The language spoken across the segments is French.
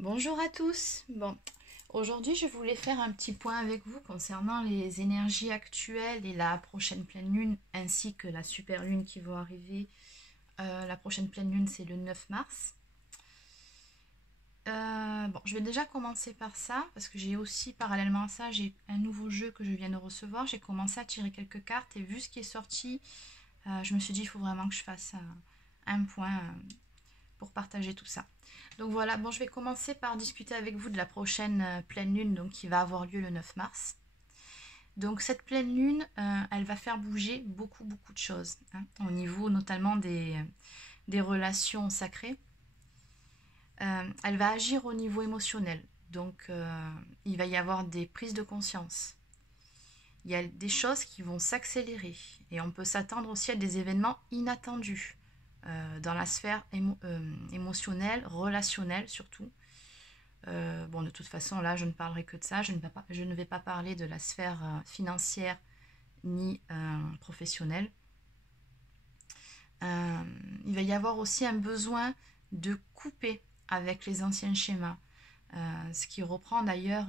Bonjour à tous. Bon, aujourd'hui je voulais faire un petit point avec vous concernant les énergies actuelles et la prochaine pleine lune ainsi que la super lune qui va arriver. La prochaine pleine lune c'est le 9 mars. Bon, je vais déjà commencer par ça parce que j'ai aussi parallèlement à ça j'ai un nouveau jeu que je viens de recevoir. J'ai commencé à tirer quelques cartes et vu ce qui est sorti, je me suis dit il faut vraiment que je fasse un point pour partager tout ça. Donc voilà, bon, je vais commencer par discuter avec vous de la prochaine pleine lune donc, qui va avoir lieu le 9 mars. Donc cette pleine lune, elle va faire bouger beaucoup de choses, hein, au niveau notamment des relations sacrées. Elle va agir au niveau émotionnel, donc il va y avoir des prises de conscience. Il y a des choses qui vont s'accélérer et on peut s'attendre aussi à des événements inattendus dans la sphère émotionnelle, relationnelle surtout. Bon, de toute façon, là, je ne parlerai que de ça. Je ne vais pas parler de la sphère financière ni professionnelle. Il va y avoir aussi un besoin de couper avec les anciens schémas. Ce qui reprend d'ailleurs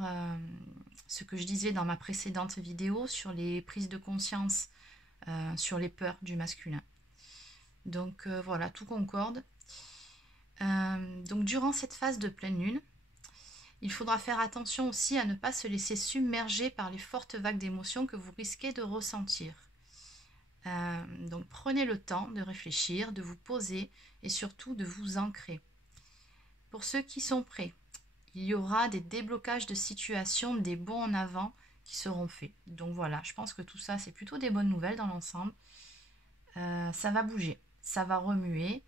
ce que je disais dans ma précédente vidéo sur les prises de conscience, sur les peurs du masculin. Donc voilà, tout concorde. Donc durant cette phase de pleine lune, il faudra faire attention aussi à ne pas se laisser submerger par les fortes vagues d'émotions que vous risquez de ressentir. Donc prenez le temps de réfléchir, de vous poser et surtout de vous ancrer. Pour ceux qui sont prêts, il y aura des déblocages de situations, des bons en avant qui seront faits. Donc voilà, je pense que tout ça, c'est plutôt des bonnes nouvelles dans l'ensemble. Ça va bouger, ça va remuer.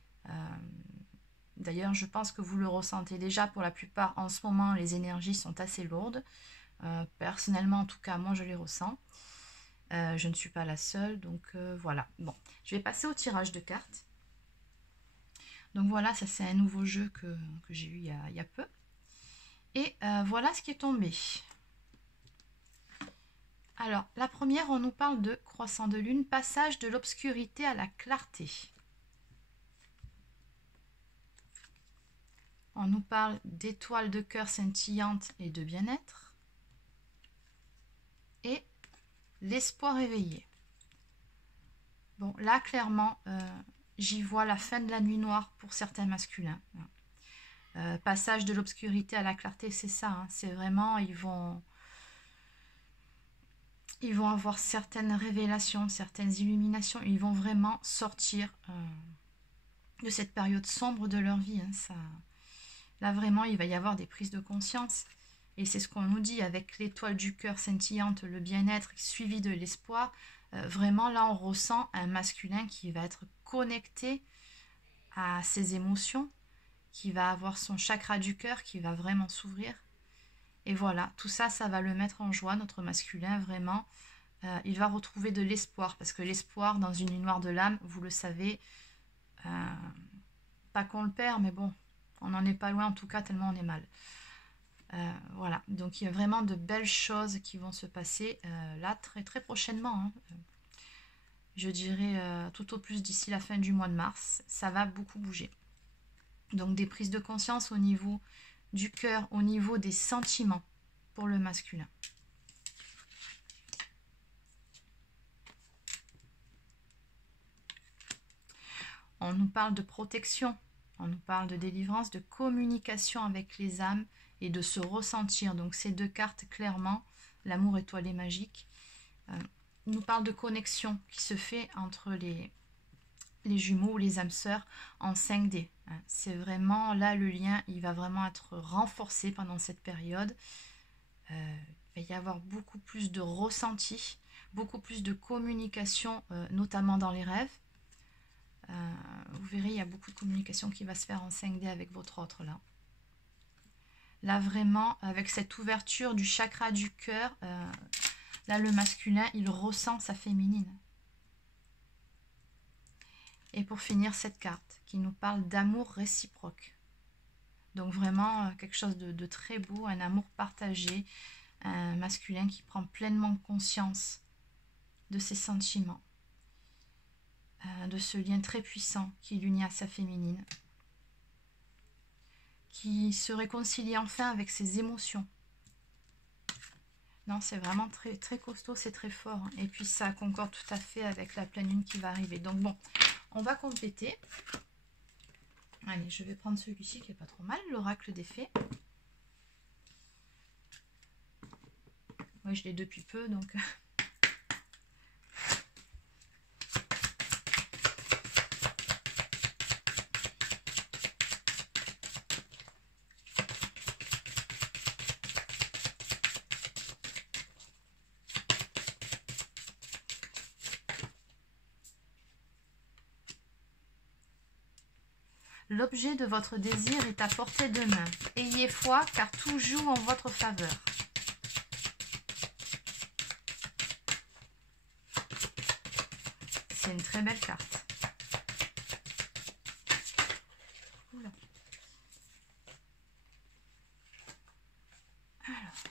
D'ailleurs, je pense que vous le ressentez déjà pour la plupart. En ce moment, les énergies sont assez lourdes. Personnellement, en tout cas, moi, je les ressens. Je ne suis pas la seule, donc voilà. Bon, je vais passer au tirage de cartes. Donc voilà, ça c'est un nouveau jeu que j'ai eu il y a peu. Et voilà ce qui est tombé. Alors, la première, on nous parle de croissant de lune, passage de l'obscurité à la clarté. On nous parle d'étoiles de cœur scintillantes et de bien-être. Et l'espoir éveillé. Bon, là, clairement, j'y vois la fin de la nuit noire pour certains masculins. Passage de l'obscurité à la clarté, c'est ça. Hein, c'est vraiment, ils vont avoir certaines révélations, certaines illuminations. Ils vont vraiment sortir de cette période sombre de leur vie. Hein, ça, là, vraiment, il va y avoir des prises de conscience. Et c'est ce qu'on nous dit avec l'étoile du cœur scintillante, le bien-être suivi de l'espoir. Vraiment, là, on ressent un masculin qui va être connecté à ses émotions, qui va avoir son chakra du cœur qui va vraiment s'ouvrir. Et voilà, tout ça, ça va le mettre en joie, notre masculin, vraiment. Il va retrouver de l'espoir, parce que l'espoir, dans une nuit noire de l'âme, vous le savez, pas qu'on le perd, mais bon, on n'en est pas loin en tout cas, tellement on est mal. Voilà, donc il y a vraiment de belles choses qui vont se passer là très prochainement. Hein. Je dirais tout au plus d'ici la fin du mois de mars, ça va beaucoup bouger. Donc des prises de conscience au niveau du cœur, au niveau des sentiments pour le masculin. On nous parle de protection, on nous parle de délivrance, de communication avec les âmes et de se ressentir. Donc ces deux cartes, clairement, l'amour étoilé magique, nous parle de connexion qui se fait entre les jumeaux ou les âmes sœurs en 5D. C'est vraiment là le lien, il va vraiment être renforcé pendant cette période. Il va y avoir beaucoup plus de ressenti, beaucoup plus de communication, notamment dans les rêves. Vous verrez, il y a beaucoup de communication qui va se faire en 5D avec votre autre là. Là vraiment, avec cette ouverture du chakra du cœur, là le masculin, il ressent sa féminine. Et pour finir, cette carte qui nous parle d'amour réciproque. Donc vraiment quelque chose de très beau, un amour partagé, un masculin qui prend pleinement conscience de ses sentiments, de ce lien très puissant qui l'unit à sa féminine, qui se réconcilie enfin avec ses émotions. Non, c'est vraiment très, très costaud, c'est très fort. Hein. Et puis ça concorde tout à fait avec la pleine lune qui va arriver. Donc bon, on va compléter. Allez, je vais prendre celui-ci qui est pas trop mal, l'oracle des fées. Oui, je l'ai depuis peu, donc... L'objet de votre désir est à portée de main. Ayez foi, car tout joue en votre faveur. C'est une très belle carte. Oula. Alors.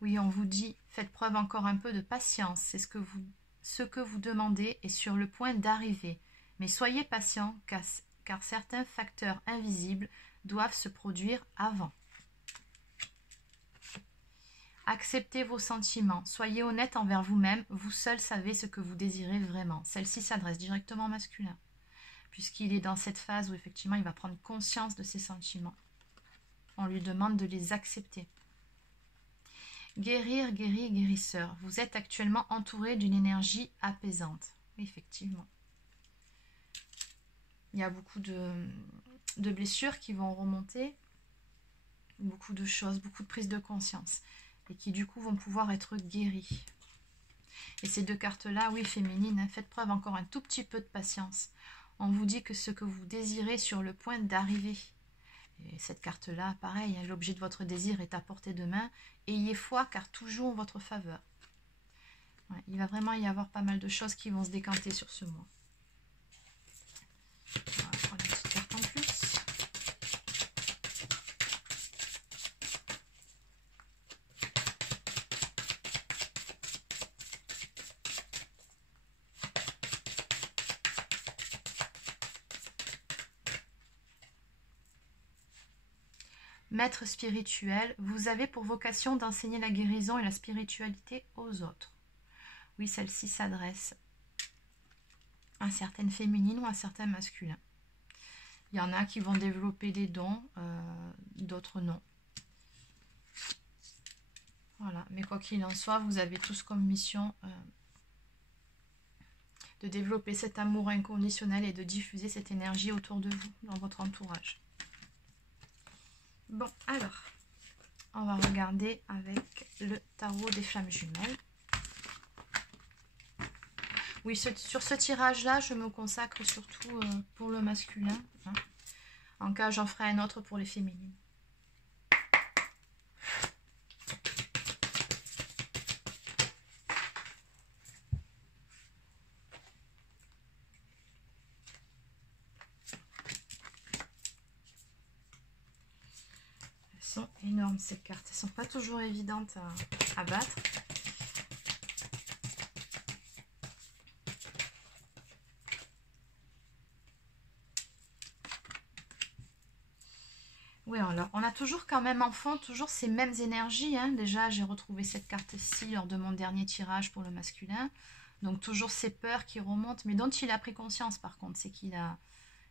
Oui, on vous dit, faites preuve encore un peu de patience. C'est ce que vous demandez est sur le point d'arriver. Mais soyez patient, car certains facteurs invisibles doivent se produire avant. Acceptez vos sentiments, soyez honnête envers vous-même, vous seul savez ce que vous désirez vraiment. Celle-ci s'adresse directement au masculin, puisqu'il est dans cette phase où effectivement il va prendre conscience de ses sentiments. On lui demande de les accepter. Guérir, guérir, guérisseur. Vous êtes actuellement entouré d'une énergie apaisante. Effectivement. Il y a beaucoup de blessures qui vont remonter, beaucoup de choses, beaucoup de prises de conscience, et qui du coup vont pouvoir être guéries. Et ces deux cartes-là, oui, féminines, hein, faites preuve encore un tout petit peu de patience. On vous dit que ce que vous désirez est sur le point d'arriver. Et cette carte-là, pareil, hein, l'objet de votre désir est à portée de main. Ayez foi, car tout joue en votre faveur. Ouais, il va vraiment y avoir pas mal de choses qui vont se décanter sur ce mois. On va prendre une petite carte en plus. Maître spirituel, vous avez pour vocation d'enseigner la guérison et la spiritualité aux autres. Oui, celle-ci s'adresse à certaines féminines ou à certains masculins. Il y en a qui vont développer des dons, d'autres non. Voilà, mais quoi qu'il en soit, vous avez tous comme mission de développer cet amour inconditionnel et de diffuser cette énergie autour de vous, dans votre entourage. Bon, alors, on va regarder avec le tarot des flammes jumelles. Oui, sur ce tirage-là, je me consacre surtout pour le masculin. Hein. En cas, j'en ferai un autre pour les féminines. Elles sont énormes, ces cartes. Elles ne sont pas toujours évidentes à battre. Oui, alors on a toujours quand même en fond, toujours ces mêmes énergies. Hein. Déjà, j'ai retrouvé cette carte-ci lors de mon dernier tirage pour le masculin. Donc toujours ces peurs qui remontent, mais dont il a pris conscience par contre. C'est qu'il a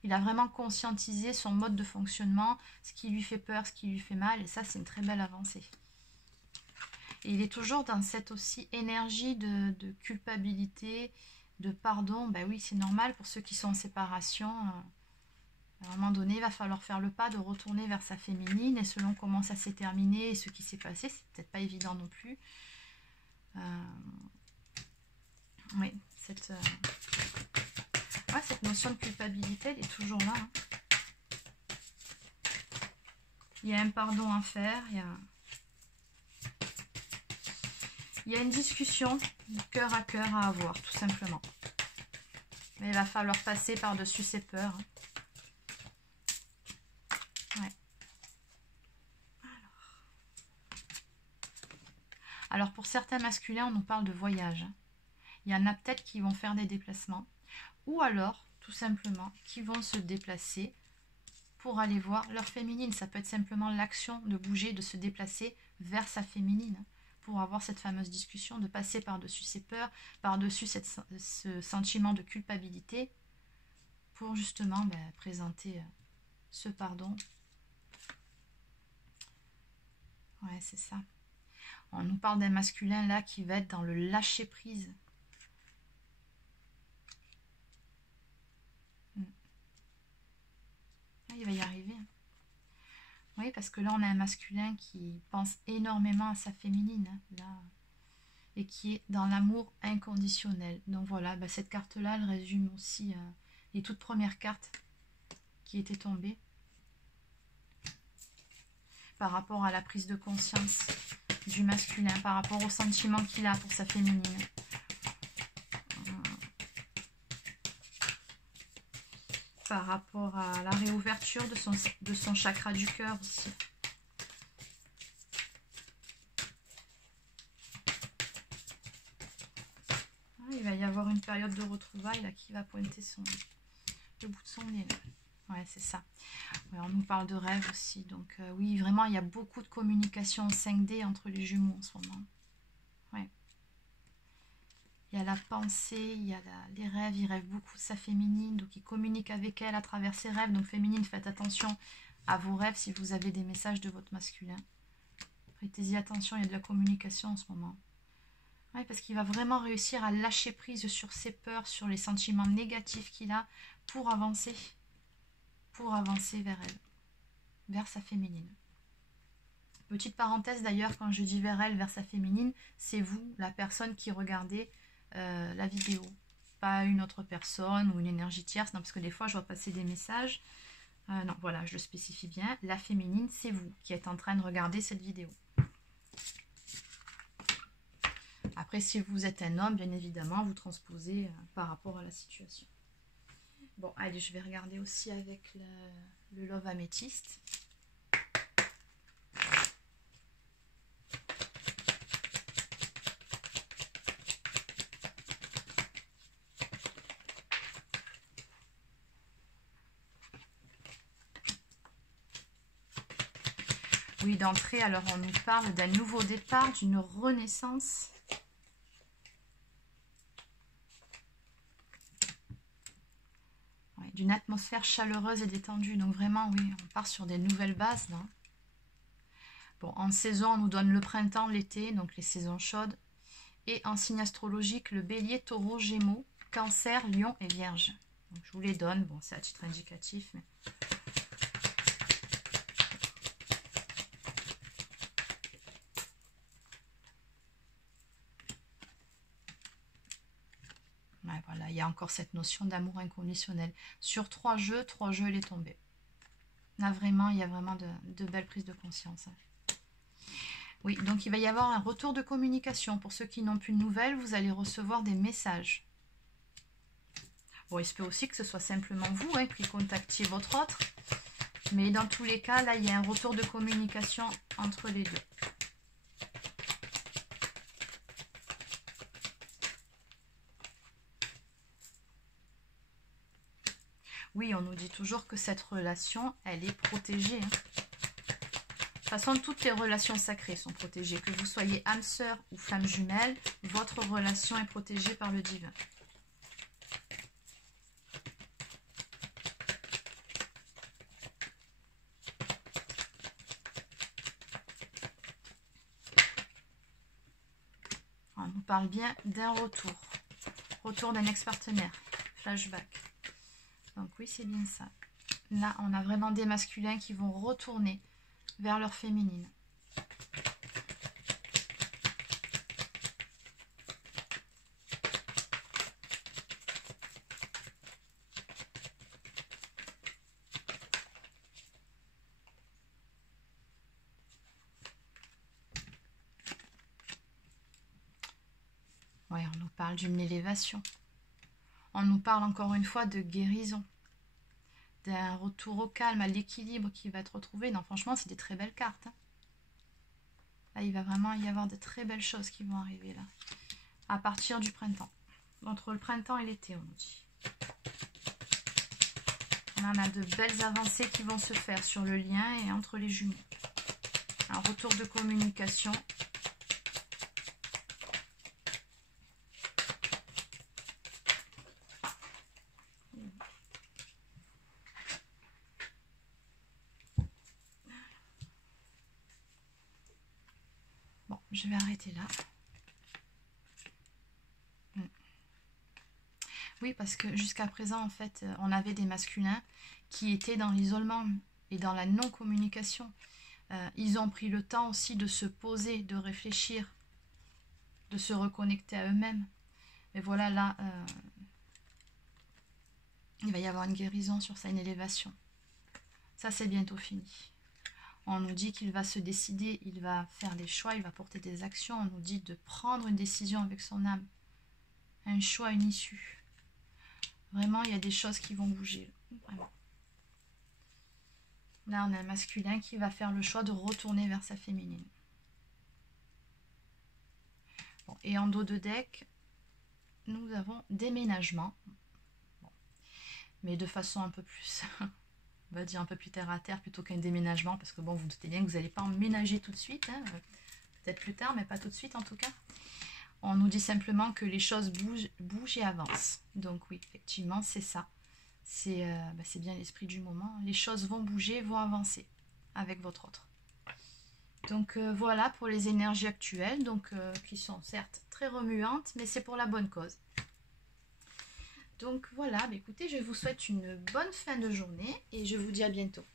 vraiment conscientisé son mode de fonctionnement, ce qui lui fait peur, ce qui lui fait mal. Et ça, c'est une très belle avancée. Et il est toujours dans cette aussi énergie de culpabilité, de pardon. Ben oui, c'est normal pour ceux qui sont en séparation. À un moment donné, il va falloir faire le pas de retourner vers sa féminine. Et selon comment ça s'est terminé et ce qui s'est passé, c'est peut-être pas évident non plus. Oui, cette notion de culpabilité, elle est toujours là. Hein. Il y a un pardon à faire. Il y a une discussion cœur à cœur à avoir, tout simplement. Mais il va falloir passer par-dessus ses peurs. Hein. Ouais. Alors, pour certains masculins, on nous parle de voyage. Il y en a peut-être qui vont faire des déplacements. Ou alors, tout simplement, qui vont se déplacer pour aller voir leur féminine. Ça peut être simplement l'action de bouger, de se déplacer vers sa féminine, pour avoir cette fameuse discussion, de passer par-dessus ses peurs, par-dessus ce sentiment de culpabilité, pour justement présenter ce pardon. Ouais, c'est ça. On nous parle d'un masculin là qui va être dans le lâcher-prise. Il va y arriver. Oui, parce que là, on a un masculin qui pense énormément à sa féminine, là, et qui est dans l'amour inconditionnel. Donc voilà, cette carte-là, elle résume aussi les toutes premières cartes qui étaient tombées par rapport à la prise de conscience du masculin, par rapport au sentiment qu'il a pour sa féminine. Par rapport à la réouverture de son chakra du cœur aussi. Il va y avoir une période de retrouvailles là, qui va pointer le bout de son nez. Là. Ouais, c'est ça. Ouais, on nous parle de rêve aussi. Donc oui, vraiment, il y a beaucoup de communication 5D entre les jumeaux en ce moment. Ouais. Il y a la pensée, il y a les rêves, il rêve beaucoup de sa féminine, donc il communique avec elle à travers ses rêves. Donc féminine, faites attention à vos rêves si vous avez des messages de votre masculin. Prêtez-y attention, il y a de la communication en ce moment. Ouais, parce qu'il va vraiment réussir à lâcher prise sur ses peurs, sur les sentiments négatifs qu'il a pour avancer vers elle, vers sa féminine. Petite parenthèse d'ailleurs, quand je dis vers elle, vers sa féminine, c'est vous, la personne qui regardez la vidéo, pas une autre personne ou une énergie tierce, non, parce que des fois je vois passer des messages, non, voilà, je le spécifie bien, la féminine, c'est vous qui êtes en train de regarder cette vidéo. Après, si vous êtes un homme, bien évidemment, vous transposez par rapport à la situation. Bon, allez, je vais regarder aussi avec le Love Améthyste. Oui, d'entrée, alors on nous parle d'un nouveau départ, d'une renaissance. Ouais, d'une atmosphère chaleureuse et détendue. Donc vraiment, oui, on part sur des nouvelles bases là. Bon, en saison, on nous donne le printemps, l'été, donc les saisons chaudes. Et en signe astrologique, le bélier, taureau, gémeaux, cancer, lion et vierge. Donc, je vous les donne, bon, c'est à titre indicatif, mais... Ouais, voilà, il y a encore cette notion d'amour inconditionnel. Sur 3 jeux, elle est tombée. Là, vraiment, il y a vraiment de belles prises de conscience. Oui, donc il va y avoir un retour de communication. Pour ceux qui n'ont plus de nouvelles, vous allez recevoir des messages. Bon, il se peut aussi que ce soit simplement vous qui contactiez votre autre. Mais dans tous les cas, là, il y a un retour de communication entre les deux. Oui, on nous dit toujours que cette relation, elle est protégée. De toute façon, toutes les relations sacrées sont protégées. Que vous soyez âme sœur ou flamme jumelle, votre relation est protégée par le divin. On nous parle bien d'un retour. Retour d'un ex-partenaire. Flashback. Donc oui, c'est bien ça. Là, on a vraiment des masculins qui vont retourner vers leur féminine. Oui, on nous parle d'une élévation. On nous parle encore une fois de guérison, d'un retour au calme, à l'équilibre qui va être retrouvé. Non, franchement, c'est des très belles cartes. Là, il va vraiment y avoir de très belles choses qui vont arriver là, à partir du printemps. Entre le printemps et l'été, on nous dit. Là, on a de belles avancées qui vont se faire sur le lien et entre les jumeaux. Un retour de communication. Bon, je vais arrêter là. Oui, parce que jusqu'à présent, en fait, on avait des masculins qui étaient dans l'isolement et dans la non-communication. Ils ont pris le temps aussi de se poser, de réfléchir, de se reconnecter à eux-mêmes. Mais voilà, là, il va y avoir une guérison sur ça, une élévation. Ça, c'est bientôt fini. On nous dit qu'il va se décider, il va faire des choix, il va porter des actions. On nous dit de prendre une décision avec son âme. Un choix, une issue. Vraiment, il y a des choses qui vont bouger. Vraiment. Là, on a un masculin qui va faire le choix de retourner vers sa féminine. Bon, et en dos de deck, nous avons déménagement. Bon. Mais de façon un peu plus, on va dire un peu plus terre à terre plutôt qu'un déménagement. Parce que bon, vous vous doutez bien que vous n'allez pas emménager tout de suite. Hein, peut-être plus tard, mais pas tout de suite en tout cas. On nous dit simplement que les choses bougent et avancent. Donc oui, effectivement, c'est ça. C'est bien l'esprit du moment. Les choses vont bouger, vont avancer avec votre autre. Donc voilà pour les énergies actuelles, donc qui sont certes très remuantes, mais c'est pour la bonne cause. Donc voilà, écoutez, je vous souhaite une bonne fin de journée et je vous dis à bientôt.